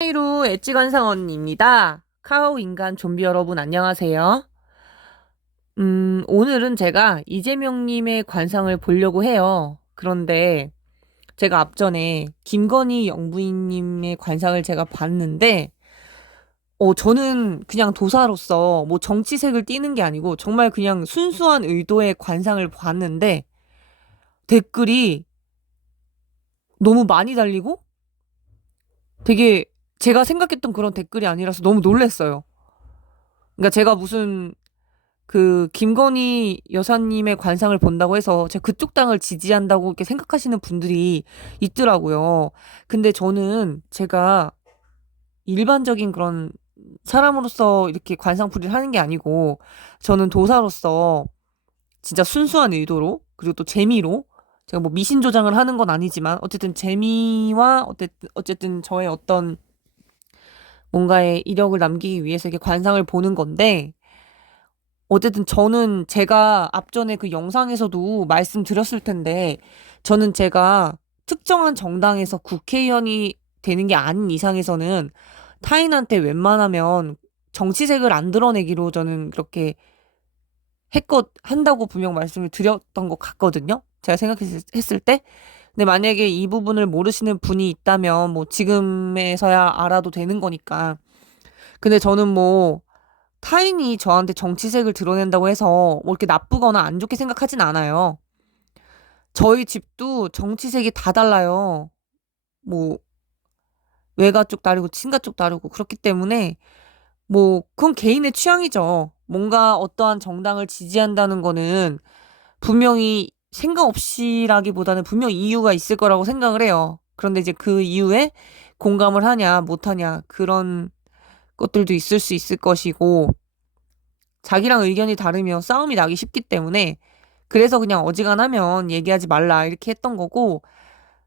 하이루 엣지관상언입니다. 카카오 인간 좀비 여러분 안녕하세요. 오늘은 제가 이재명님의 관상을 보려고 해요. 그런데 제가 앞전에 김건희 영부인님의 관상을 제가 봤는데, 저는 그냥 도사로서 뭐 정치색을 띠는 게 아니고 정말 그냥 순수한 의도의 관상을 봤는데 댓글이 너무 많이 달리고 되게 제가 생각했던 그런 댓글이 아니라서 너무 놀랐어요. 그러니까 제가 무슨 김건희 여사님의 관상을 본다고 해서 제가 그쪽 당을 지지한다고 이렇게 생각하시는 분들이 있더라고요. 근데 저는 제가 일반적인 그런 사람으로서 이렇게 관상풀이를 하는 게 아니고 저는 도사로서 진짜 순수한 의도로 그리고 또 재미로 제가 뭐 미신 조장을 하는 건 아니지만 어쨌든 재미와 어쨌든 저의 어떤 뭔가의 이력을 남기기 위해서 이렇게 관상을 보는 건데 어쨌든 저는 제가 앞전에 그 영상에서도 말씀드렸을 텐데 저는 제가 특정한 정당에서 국회의원이 되는 게 아닌 이상에서는 타인한테 웬만하면 정치색을 안 드러내기로 저는 그렇게 한다고 분명 말씀을 드렸던 것 같거든요. 제가 생각했을 때. 근데 만약에 이 부분을 모르시는 분이 있다면 뭐 지금에서야 알아도 되는 거니까. 근데 저는 뭐 타인이 저한테 정치색을 드러낸다고 해서 뭐 이렇게 나쁘거나 안 좋게 생각하진 않아요. 저희 집도 정치색이 다 달라요. 뭐 외가 쪽 다르고 친가 쪽 다르고 그렇기 때문에 뭐 그건 개인의 취향이죠. 뭔가 어떠한 정당을 지지한다는 거는 분명히 생각 없이라기보다는 분명 이유가 있을 거라고 생각을 해요. 그런데 이제 그 이유에 공감을 하냐 못하냐 그런 것들도 있을 수 있을 것이고 자기랑 의견이 다르면 싸움이 나기 쉽기 때문에 그래서 그냥 어지간하면 얘기하지 말라 이렇게 했던 거고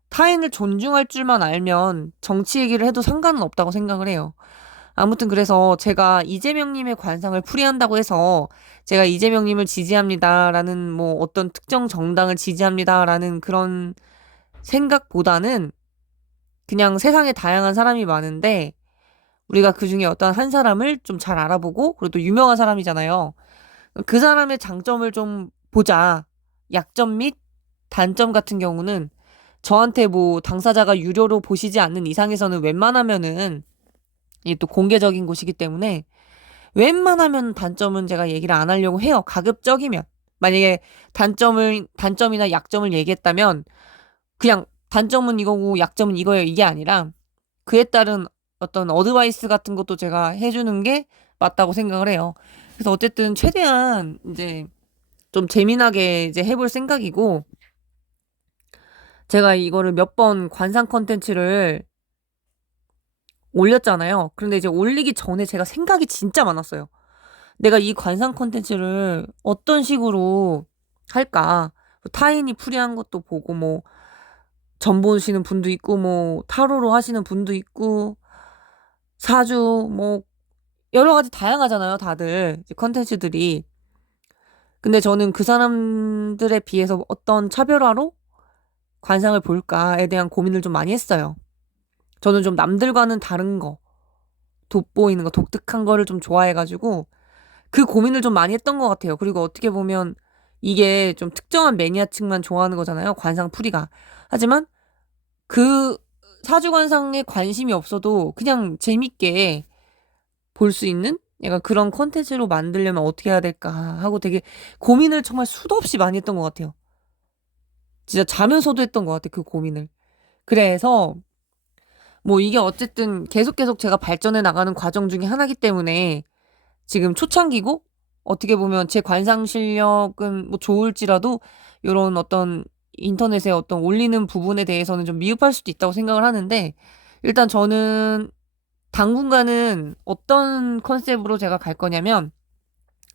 타인을 존중할 줄만 알면 정치 얘기를 해도 상관은 없다고 생각을 해요. 아무튼 그래서 제가 이재명님의 관상을 풀이한다고 해서 제가 이재명님을 지지합니다라는 뭐 어떤 특정 정당을 지지합니다라는 그런 생각보다는 그냥 세상에 다양한 사람이 많은데 우리가 그중에 어떤 한 사람을 좀 잘 알아보고 그리고 또 유명한 사람이잖아요. 그 사람의 장점을 좀 보자. 약점 및 단점 같은 경우는 저한테 뭐 당사자가 유료로 보시지 않는 이상에서는 웬만하면은 이게 또 공개적인 곳이기 때문에 웬만하면 단점은 제가 얘기를 안 하려고 해요. 가급적이면. 만약에 단점이나 약점을 얘기했다면 그냥 단점은 이거고 약점은 이거예요. 이게 아니라 그에 따른 어떤 어드바이스 같은 것도 제가 해주는 게 맞다고 생각을 해요. 그래서 어쨌든 최대한 이제 좀 재미나게 이제 해볼 생각이고 제가 이거를 몇 번 관상 컨텐츠를 올렸잖아요. 그런데 이제 올리기 전에 제가 생각이 진짜 많았어요. 내가 이 관상 컨텐츠를 어떤 식으로 할까? 뭐 타인이 풀이한 것도 보고 뭐 점 보시는 분도 있고 뭐 타로로 하시는 분도 있고 사주 뭐 여러 가지 다양하잖아요, 다들 이제 컨텐츠들이. 근데 저는 그 사람들에 비해서 어떤 차별화로 관상을 볼까에 대한 고민을 좀 많이 했어요. 저는 좀 남들과는 다른 거, 돋보이는 거, 독특한 거를 좀 좋아해가지고 그 고민을 좀 많이 했던 것 같아요. 그리고 어떻게 보면 이게 좀 특정한 매니아층만 좋아하는 거잖아요. 관상풀이가. 하지만 그 사주관상에 관심이 없어도 그냥 재밌게 볼 수 있는 약간 그런 컨텐츠로 만들려면 어떻게 해야 될까 하고 되게 고민을 정말 수도 없이 많이 했던 것 같아요. 진짜 자면서도 했던 것 같아요. 그 고민을. 그래서 뭐 이게 어쨌든 계속 제가 발전해 나가는 과정 중에 하나이기 때문에 지금 초창기고 어떻게 보면 제 관상 실력은 뭐 좋을지라도 이런 어떤 인터넷에 어떤 올리는 부분에 대해서는 좀 미흡할 수도 있다고 생각을 하는데 일단 저는 당분간은 어떤 컨셉으로 제가 갈 거냐면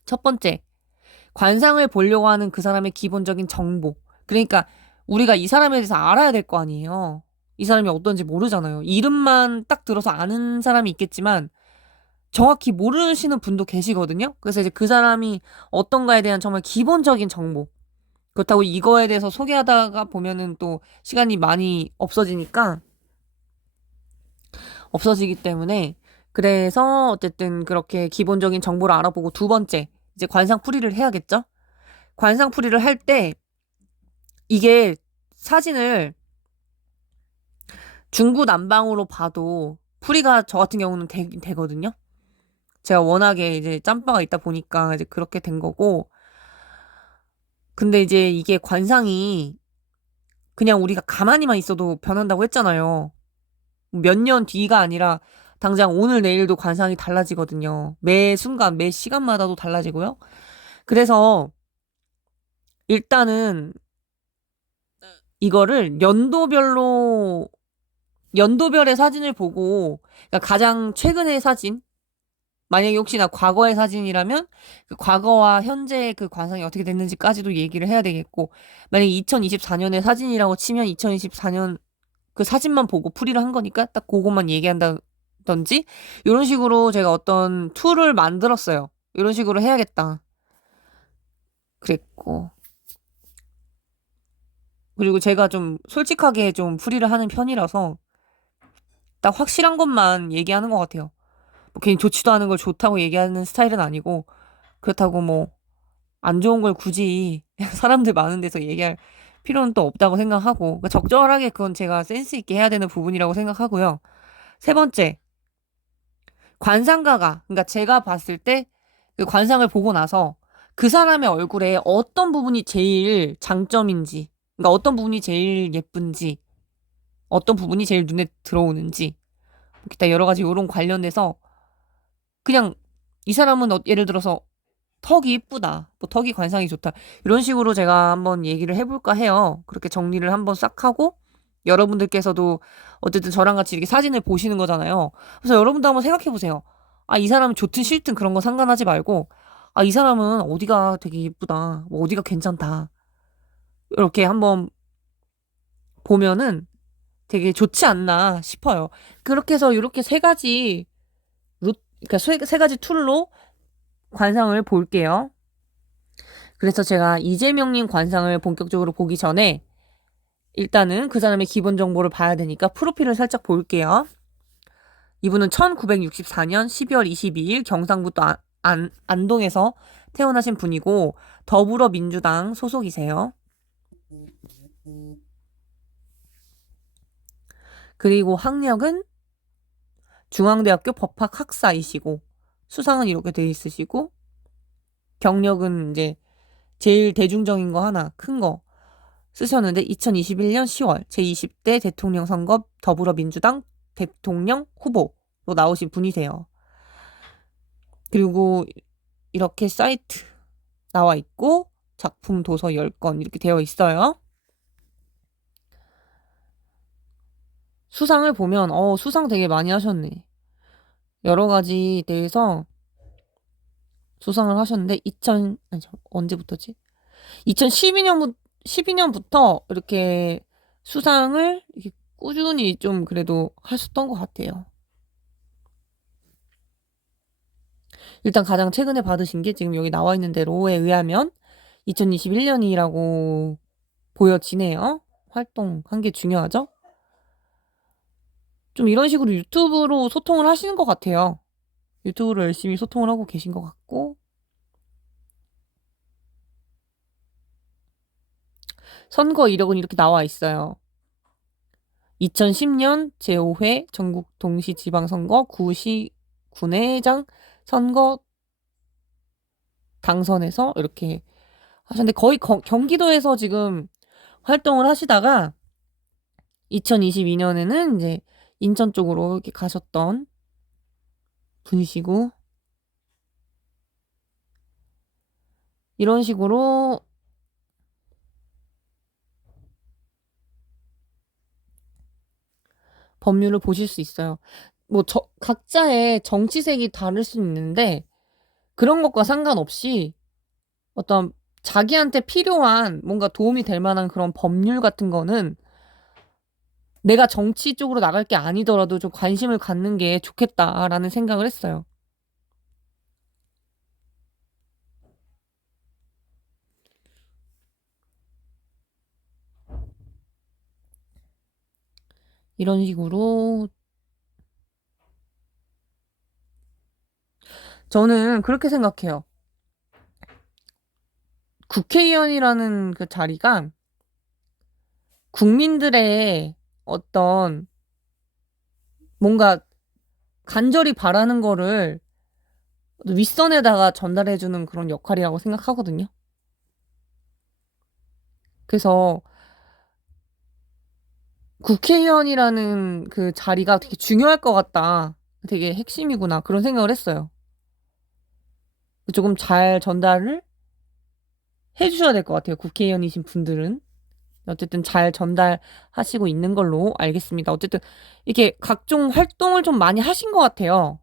첫 번째 관상을 보려고 하는 그 사람의 기본적인 정보. 그러니까 우리가 이 사람에 대해서 알아야 될 거 아니에요. 이 사람이 어떤지 모르잖아요. 이름만 딱 들어서 아는 사람이 있겠지만 정확히 모르시는 분도 계시거든요. 그래서 이제 그 사람이 어떤가에 대한 정말 기본적인 정보. 그렇다고 이거에 대해서 소개하다가 보면은 또 시간이 많이 없어지니까 없어지기 때문에 그래서 어쨌든 그렇게 기본적인 정보를 알아보고 두 번째 이제 관상풀이를 해야겠죠? 관상풀이를 할 때 이게 사진을 중구난방으로 봐도 풀이가 저 같은 경우는 되긴 되거든요. 제가 워낙에 이제 짬바가 있다 보니까 이제 그렇게 된 거고. 근데 이제 이게 관상이 그냥 우리가 가만히만 있어도 변한다고 했잖아요. 몇 년 뒤가 아니라 당장 오늘 내일도 관상이 달라지거든요. 매 순간, 매 시간마다도 달라지고요. 그래서 일단은 이거를 연도별의 사진을 보고, 그러니까 가장 최근의 사진, 만약에 혹시나 과거의 사진이라면 그 과거와 현재의 그 관상이 어떻게 됐는지까지도 얘기를 해야 되겠고, 만약에 2024년의 사진이라고 치면 2024년 그 사진만 보고 풀이를 한 거니까 딱 그것만 얘기한다든지, 이런 식으로 제가 어떤 툴을 만들었어요. 이런 식으로 해야겠다. 그랬고. 그리고 제가 좀 솔직하게 좀 풀이를 하는 편이라서 딱 확실한 것만 얘기하는 것 같아요. 뭐 괜히 좋지도 않은 걸 좋다고 얘기하는 스타일은 아니고, 그렇다고 뭐 안 좋은 걸 굳이 사람들 많은 데서 얘기할 필요는 또 없다고 생각하고, 그러니까 적절하게 그건 제가 센스 있게 해야 되는 부분이라고 생각하고요. 세 번째, 관상가가, 그러니까 제가 봤을 때 그 관상을 보고 나서 그 사람의 얼굴에 어떤 부분이 제일 장점인지, 그러니까 어떤 부분이 제일 예쁜지, 어떤 부분이 제일 눈에 들어오는지, 기타 여러 가지 요런 관련돼서 그냥 이 사람은 예를 들어서 턱이 이쁘다, 뭐 턱이 관상이 좋다, 이런 식으로 제가 한번 얘기를 해볼까 해요. 그렇게 정리를 한번 싹 하고 여러분들께서도 어쨌든 저랑 같이 이렇게 사진을 보시는 거잖아요. 그래서 여러분도 한번 생각해 보세요. 아, 이 사람은 좋든 싫든 그런 거 상관하지 말고, 아, 이 사람은 어디가 되게 이쁘다, 뭐 어디가 괜찮다, 이렇게 한번 보면은 되게 좋지 않나 싶어요. 그렇게 해서 이렇게 세 가지 그러니까 세 가지 툴로 관상을 볼게요. 그래서 제가 이재명님 관상을 본격적으로 보기 전에 일단은 그 사람의 기본 정보를 봐야 되니까 프로필을 살짝 볼게요. 이분은 1964년 12월 22일 경상북도 안동에서 태어나신 분이고 더불어민주당 소속이세요. 그리고 학력은 중앙대학교 법학학사이시고 수상은 이렇게 돼 있으시고, 경력은 이제 제일 대중적인 거 하나 큰 거 쓰셨는데 2021년 10월 제20대 대통령 선거 더불어민주당 대통령 후보로 나오신 분이세요. 그리고 이렇게 사이트 나와 있고 작품 도서 10권 이렇게 되어 있어요. 수상을 보면 수상 되게 많이 하셨네. 여러 가지 대해서 수상을 하셨는데 언제부터지? 2012년부터 이렇게 수상을 이렇게 꾸준히 좀 그래도 하셨던 것 같아요. 일단 가장 최근에 받으신 게 지금 여기 나와 있는 대로에 의하면 2021년이라고 보여지네요. 활동한 게 중요하죠? 좀 이런 식으로 유튜브로 소통을 하시는 것 같아요. 유튜브로 열심히 소통을 하고 계신 것 같고, 선거 이력은 이렇게 나와 있어요. 2010년 제5회 전국 동시지방선거 구시군회장 선거 당선해서 이렇게 하셨는데, 거의 경기도에서 지금 활동을 하시다가 2022년에는 이제 인천 쪽으로 이렇게 가셨던 분이시고, 이런 식으로 법률을 보실 수 있어요. 뭐 각자의 정치색이 다를 수 있는데 그런 것과 상관없이 어떤 자기한테 필요한 뭔가 도움이 될 만한 그런 법률 같은 거는 내가 정치 쪽으로 나갈 게 아니더라도 좀 관심을 갖는 게 좋겠다라는 생각을 했어요. 이런 식으로 저는 그렇게 생각해요. 국회의원이라는 그 자리가 국민들의 어떤 뭔가 간절히 바라는 거를 윗선에다가 전달해주는 그런 역할이라고 생각하거든요. 그래서 국회의원이라는 그 자리가 되게 중요할 것 같다. 되게 핵심이구나. 그런 생각을 했어요. 조금 잘 전달을 해주셔야 될 것 같아요. 국회의원이신 분들은. 어쨌든 잘 전달하시고 있는 걸로 알겠습니다. 어쨌든 이렇게 각종 활동을 좀 많이 하신 것 같아요.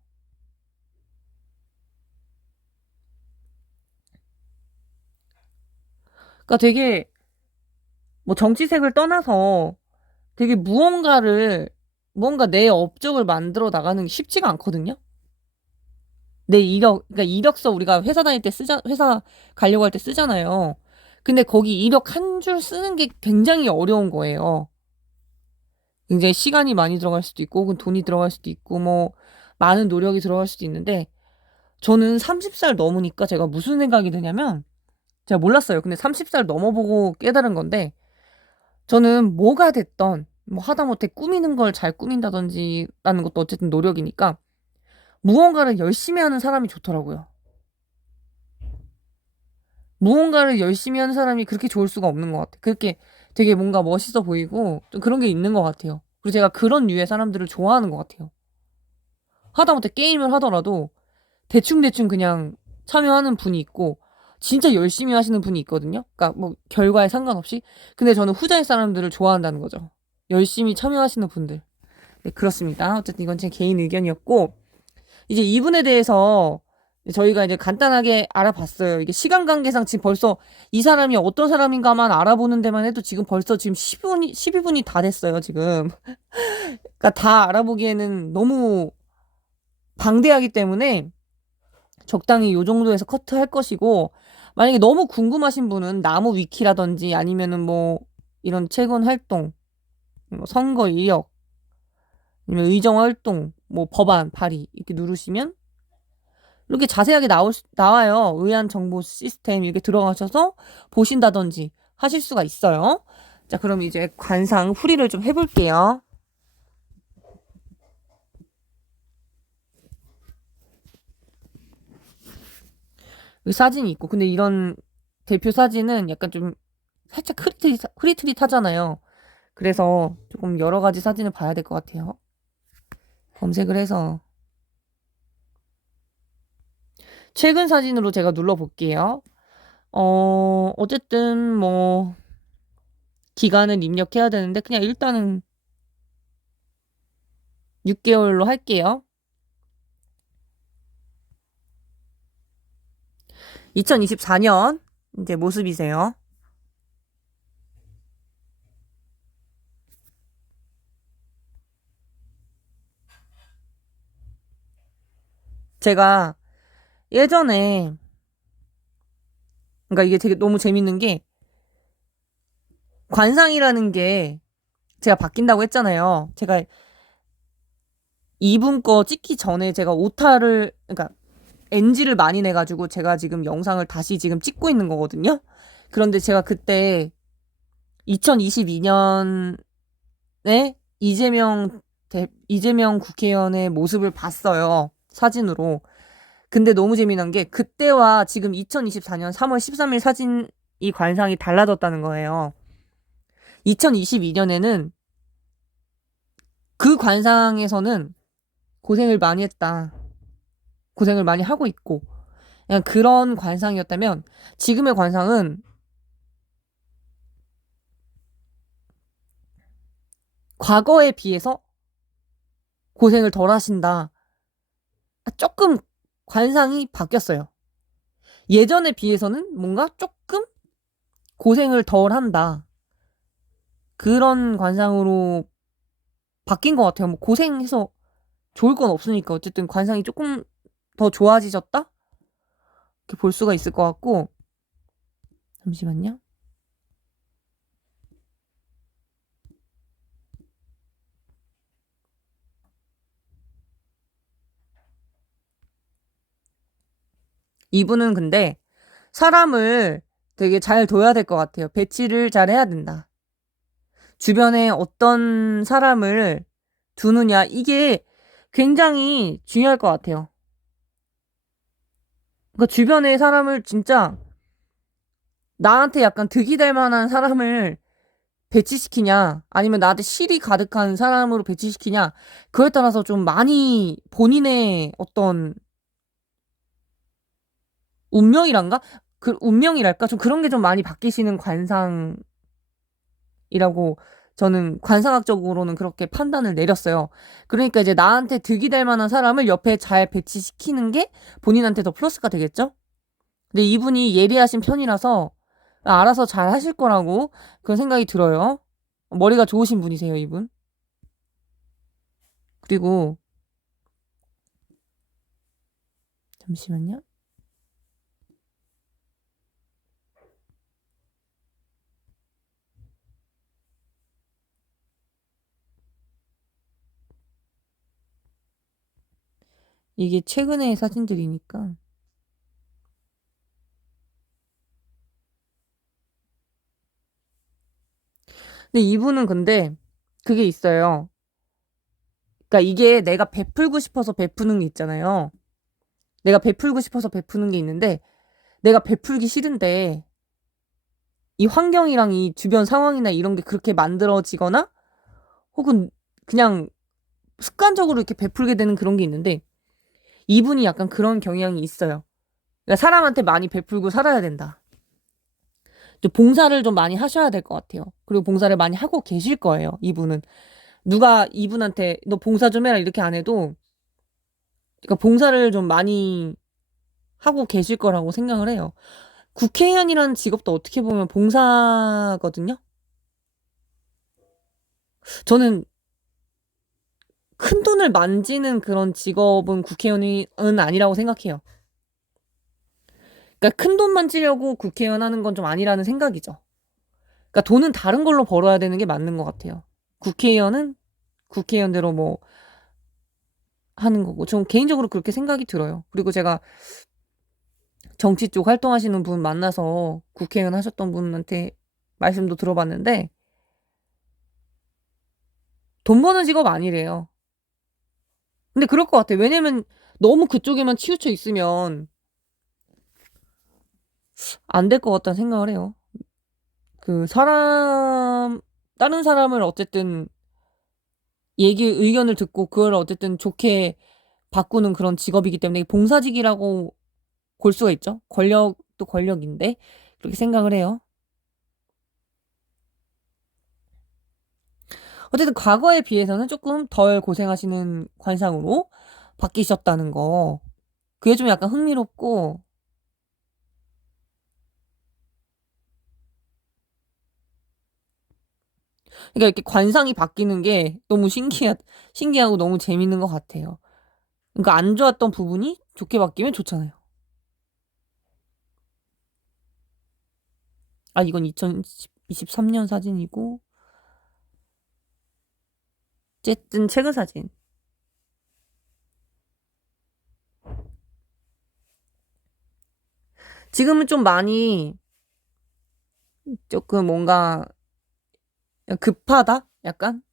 그러니까 되게 뭐 정치색을 떠나서 되게 무언가 내 업적을 만들어 나가는 게 쉽지가 않거든요. 내 그러니까 이력서 우리가 회사 다닐 때 회사 가려고 할 때 쓰잖아요. 근데 거기 이력 한 줄 쓰는 게 굉장히 어려운 거예요. 굉장히 시간이 많이 들어갈 수도 있고, 혹은 돈이 들어갈 수도 있고, 뭐, 많은 노력이 들어갈 수도 있는데, 저는 30살 넘으니까 제가 무슨 생각이 드냐면, 제가 몰랐어요. 근데 30살 넘어보고 깨달은 건데, 저는 뭐가 됐던, 뭐 하다못해 꾸미는 걸 잘 꾸민다든지, 라는 것도 어쨌든 노력이니까, 무언가를 열심히 하는 사람이 좋더라고요. 무언가를 열심히 하는 사람이 그렇게 좋을 수가 없는 것 같아요. 그렇게 되게 뭔가 멋있어 보이고, 좀 그런 게 있는 것 같아요. 그리고 제가 그런 류의 사람들을 좋아하는 것 같아요. 하다못해 게임을 하더라도, 대충대충 그냥 참여하는 분이 있고, 진짜 열심히 하시는 분이 있거든요. 그러니까 뭐 결과에 상관없이. 근데 저는 후자의 사람들을 좋아한다는 거죠. 열심히 참여하시는 분들. 네, 그렇습니다. 어쨌든 이건 제 개인 의견이었고, 이제 이분에 대해서 저희가 이제 간단하게 알아봤어요. 이게 시간 관계상 지금 벌써 이 사람이 어떤 사람인가만 알아보는 데만 해도 지금 벌써 지금 12분이 다 됐어요, 지금. 그러니까 다 알아보기에는 너무 방대하기 때문에 적당히 요 정도에서 커트할 것이고, 만약에 너무 궁금하신 분은 나무 위키라든지 아니면은 뭐 이런 최근 활동, 뭐 선거 이력, 아니면 의정 활동, 뭐 법안 발의 이렇게 누르시면 이렇게 자세하게 나와요. 의안 정보 시스템 이렇게 들어가셔서 보신다든지 하실 수가 있어요. 자, 그럼 이제 관상 풀이를 좀 해볼게요. 여기 사진이 있고, 근데 이런 대표 사진은 약간 좀 살짝 흐릿흐릿하잖아요. 그래서 조금 여러 가지 사진을 봐야 될 것 같아요. 검색을 해서 최근 사진으로 제가 눌러볼게요. 어쨌든 뭐 기간을 입력해야 되는데 그냥 일단은 6개월로 할게요. 2024년 이제 모습이세요. 제가 예전에 그러니까 이게 되게 너무 재밌는 게 관상이라는 게 제가 바뀐다고 했잖아요. 제가 이분 거 찍기 전에 제가 오타를 그러니까 NG를 많이 내가지고 제가 지금 영상을 다시 지금 찍고 있는 거거든요. 그런데 제가 그때 2022년에 이재명 국회의원의 모습을 봤어요. 사진으로. 근데 너무 재미난 게 그때와 지금 2024년 3월 13일 사진이 관상이 달라졌다는 거예요. 2022년에는 그 관상에서는 고생을 많이 했다. 고생을 많이 하고 있고. 그냥 그런 관상이었다면 지금의 관상은 과거에 비해서 고생을 덜 하신다. 조금 관상이 바뀌었어요. 예전에 비해서는 뭔가 조금 고생을 덜 한다. 그런 관상으로 바뀐 것 같아요. 뭐 고생해서 좋을 건 없으니까 어쨌든 관상이 조금 더 좋아지셨다? 이렇게 볼 수가 있을 것 같고 잠시만요. 이분은 근데 사람을 되게 잘 둬야 될 것 같아요. 배치를 잘 해야 된다. 주변에 어떤 사람을 두느냐, 이게 굉장히 중요할 것 같아요. 그러니까 주변에 사람을 진짜 나한테 약간 득이 될 만한 사람을 배치시키냐, 아니면 나한테 실이 가득한 사람으로 배치시키냐, 그거에 따라서 좀 많이 본인의 어떤 운명이란가? 그 운명이랄까? 좀 그런 게 좀 많이 바뀌시는 관상이라고 저는 관상학적으로는 그렇게 판단을 내렸어요. 그러니까 이제 나한테 득이 될 만한 사람을 옆에 잘 배치시키는 게 본인한테 더 플러스가 되겠죠? 근데 이분이 예리하신 편이라서 알아서 잘 하실 거라고 그런 생각이 들어요. 머리가 좋으신 분이세요, 이분. 그리고 잠시만요. 이게 최근의 사진들이니까. 근데 이분은 근데 그게 있어요. 그러니까 이게 내가 베풀고 싶어서 베푸는 게 있잖아요. 내가 베풀고 싶어서 베푸는 게 있는데 내가 베풀기 싫은데 이 환경이랑 이 주변 상황이나 이런 게 그렇게 만들어지거나 혹은 그냥 습관적으로 이렇게 베풀게 되는 그런 게 있는데 이분이 약간 그런 경향이 있어요. 그러니까 사람한테 많이 베풀고 살아야 된다. 봉사를 좀 많이 하셔야 될 것 같아요. 그리고 봉사를 많이 하고 계실 거예요, 이분은. 누가 이분한테 너 봉사 좀 해라 이렇게 안 해도 그러니까 봉사를 좀 많이 하고 계실 거라고 생각을 해요. 국회의원이라는 직업도 어떻게 보면 봉사거든요. 저는 큰 돈을 만지는 그런 직업은 국회의원은 아니라고 생각해요. 그러니까 큰 돈 만지려고 국회의원 하는 건 좀 아니라는 생각이죠. 그러니까 돈은 다른 걸로 벌어야 되는 게 맞는 것 같아요. 국회의원은 국회의원대로 뭐 하는 거고. 전 개인적으로 그렇게 생각이 들어요. 그리고 제가 정치 쪽 활동하시는 분 만나서 국회의원 하셨던 분한테 말씀도 들어봤는데 돈 버는 직업 아니래요. 근데 그럴 것 같아요. 왜냐면 너무 그쪽에만 치우쳐 있으면 안 될 것 같다는 생각을 해요. 다른 사람을 어쨌든 의견을 듣고 그걸 어쨌든 좋게 바꾸는 그런 직업이기 때문에 봉사직이라고 볼 수가 있죠. 권력도 권력인데 그렇게 생각을 해요. 어쨌든 과거에 비해서는 조금 덜 고생하시는 관상으로 바뀌셨다는 거. 그게 좀 약간 흥미롭고, 그러니까 이렇게 관상이 바뀌는 게 너무 신기하고 너무 재밌는 것 같아요. 그러니까 안 좋았던 부분이 좋게 바뀌면 좋잖아요. 아, 이건 2023년 사진이고, 어쨌든 최근 사진. 지금은 좀 많이 조금 뭔가 급하다? 약간?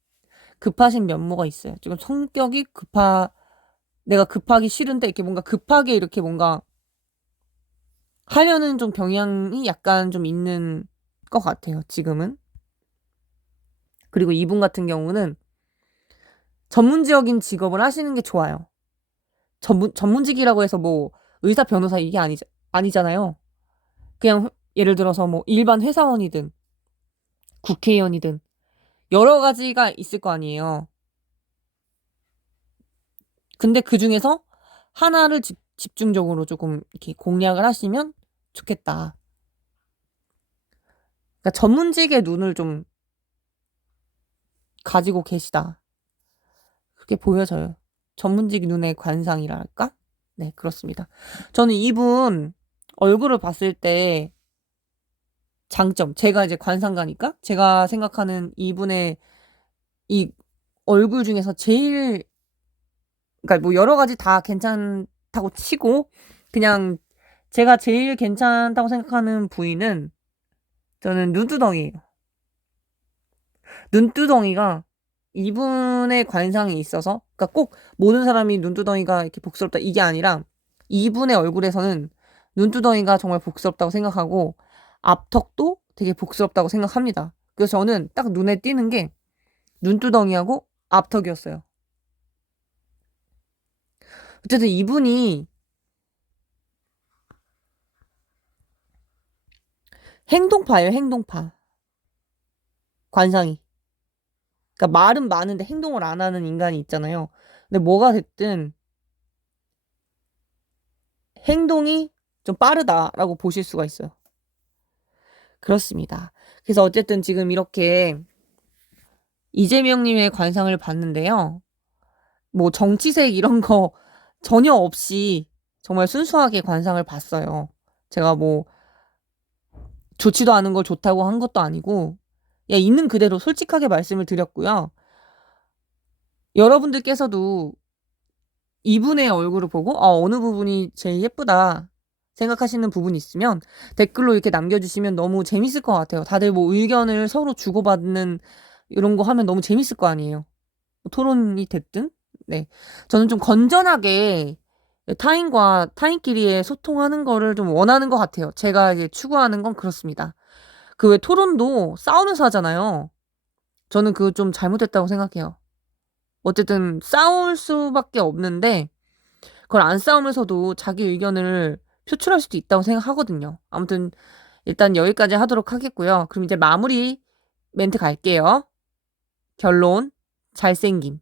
급하신 면모가 있어요. 지금 성격이 내가 급하기 싫은데 이렇게 뭔가 급하게 이렇게 뭔가 하려는 좀 경향이 약간 좀 있는 것 같아요, 지금은. 그리고 이분 같은 경우는 전문적인 직업을 하시는 게 좋아요. 전문직이라고 해서 뭐 의사, 변호사 이게 아니잖아요. 그냥 예를 들어서 뭐 일반 회사원이든 국회의원이든 여러 가지가 있을 거 아니에요. 근데 그 중에서 하나를 집중적으로 조금 이렇게 공략을 하시면 좋겠다. 그러니까 전문직의 눈을 좀 가지고 계시다. 그렇게 보여져요. 전문직 눈의 관상이랄까? 네, 그렇습니다. 저는 이분 얼굴을 봤을 때 장점, 제가 이제 관상가니까 제가 생각하는 이분의 이 얼굴 중에서 그러니까 뭐 여러 가지 다 괜찮다고 치고 그냥 제가 제일 괜찮다고 생각하는 부위는 저는 눈두덩이에요. 눈두덩이가 이분의 관상이 있어서, 그러니까 꼭 모든 사람이 눈두덩이가 이렇게 복스럽다 이게 아니라 이분의 얼굴에서는 눈두덩이가 정말 복스럽다고 생각하고 앞턱도 되게 복스럽다고 생각합니다. 그래서 저는 딱 눈에 띄는 게 눈두덩이하고 앞턱이었어요. 어쨌든 이분이 행동파예요, 행동파. 관상이. 그러니까 말은 많은데 행동을 안 하는 인간이 있잖아요. 근데 뭐가 됐든 행동이 좀 빠르다라고 보실 수가 있어요. 그렇습니다. 그래서 어쨌든 지금 이렇게 이재명님의 관상을 봤는데요. 뭐 정치색 이런 거 전혀 없이 정말 순수하게 관상을 봤어요. 제가 뭐 좋지도 않은 걸 좋다고 한 것도 아니고, 야, 있는 그대로 솔직하게 말씀을 드렸고요. 여러분들께서도 이분의 얼굴을 보고, 어느 부분이 제일 예쁘다 생각하시는 부분이 있으면 댓글로 이렇게 남겨주시면 너무 재밌을 것 같아요. 다들 뭐 의견을 서로 주고받는 이런 거 하면 너무 재밌을 거 아니에요. 뭐 토론이 됐든. 네. 저는 좀 건전하게 타인끼리의 소통하는 거를 좀 원하는 것 같아요. 제가 이제 추구하는 건 그렇습니다. 그 왜 토론도 싸우면서 하잖아요. 저는 그거 좀 잘못됐다고 생각해요. 어쨌든 싸울 수밖에 없는데 그걸 안 싸우면서도 자기 의견을 표출할 수도 있다고 생각하거든요. 아무튼 일단 여기까지 하도록 하겠고요. 그럼 이제 마무리 멘트 갈게요. 결론, 잘생김.